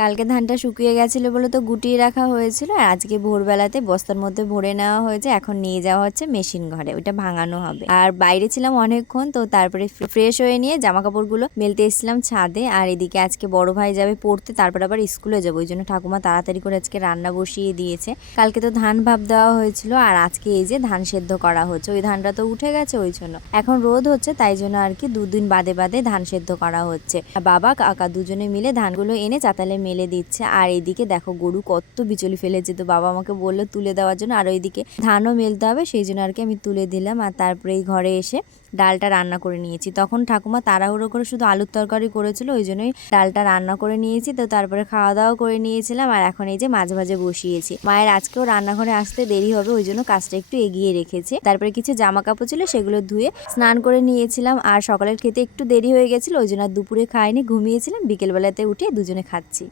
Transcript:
কালকে ধানটা শুকিয়ে গেছিলো বলে তো গুটিয়ে রাখা হয়েছিল, আর আজকে ভোরবেলাতে বস্তার মধ্যে ভরে নেওয়া হয়েছে। এখন নিয়ে যাওয়া হচ্ছে মেশিন ঘরে, ওইটা ভাঙানো হবে। আর বাইরে ছিলাম অনেকক্ষণ, তো তারপরে ফ্রেশ হয়ে নিয়ে জামা কাপড়গুলো মেলতে এসেছিলাম ছাদে। আর এদিকে আজকে বড় ভাই যাবে পড়তে, তারপর আবার স্কুলে যাবো, ওই জন্য ঠাকুমা তাড়াতাড়ি করে আজকে রান্না বসিয়ে দিয়েছে। কালকে তো ধান ভাপ দেওয়া হয়েছিল, আর আজকে এই যে ধান সেদ্ধ করা হচ্ছে। ওই ধানটা তো উঠে গেছে, ওই জন্য এখন রোদ হচ্ছে, তাই জন্য আর কি দুদিন বাদে বাদে ধান সেদ্ধ করা হচ্ছে। বাবা কাকা দুজনে মিলে ধানগুলো এনে চাতালে মেলে দিচ্ছে। আর এইদিকে দেখো গরু কত বিচুলি ফেলেছে, তো বাবা আমাকে বললো তুলে দেওয়ার জন্য। আর ওইদিকে ধানও মেলতে হবে, সেই জন্য আর কি আমি তুলে দিলাম। আর তারপরে এই ঘরে এসে ডালটা রান্না করে নিয়েছি। তখন ঠাকুমা তাড়াহুড়ো করে শুধু আলুর তরকারি করেছিল, ওই জন্যই ডালটা রান্না করে নিয়েছি। তো তারপরে খাওয়া দাওয়া করে নিয়েছিলাম, আর এখন এই যে মাঝে মাঝে বসিয়েছি। মায়ের আজকেও রান্নাঘরে আসতে দেরি হবে, ওই জন্য কাজটা একটু এগিয়ে রেখেছে। তারপরে কিছু জামা কাপড় ছিল, সেগুলো ধুয়ে স্নান করে নিয়েছিলাম। আর সকালের খেতে একটু দেরি হয়ে গেছিল, ওই জন্য আর দুপুরে খাইনি, ঘুমিয়েছিলাম। বিকেলবেলাতে উঠে দুজনে খাচ্ছি।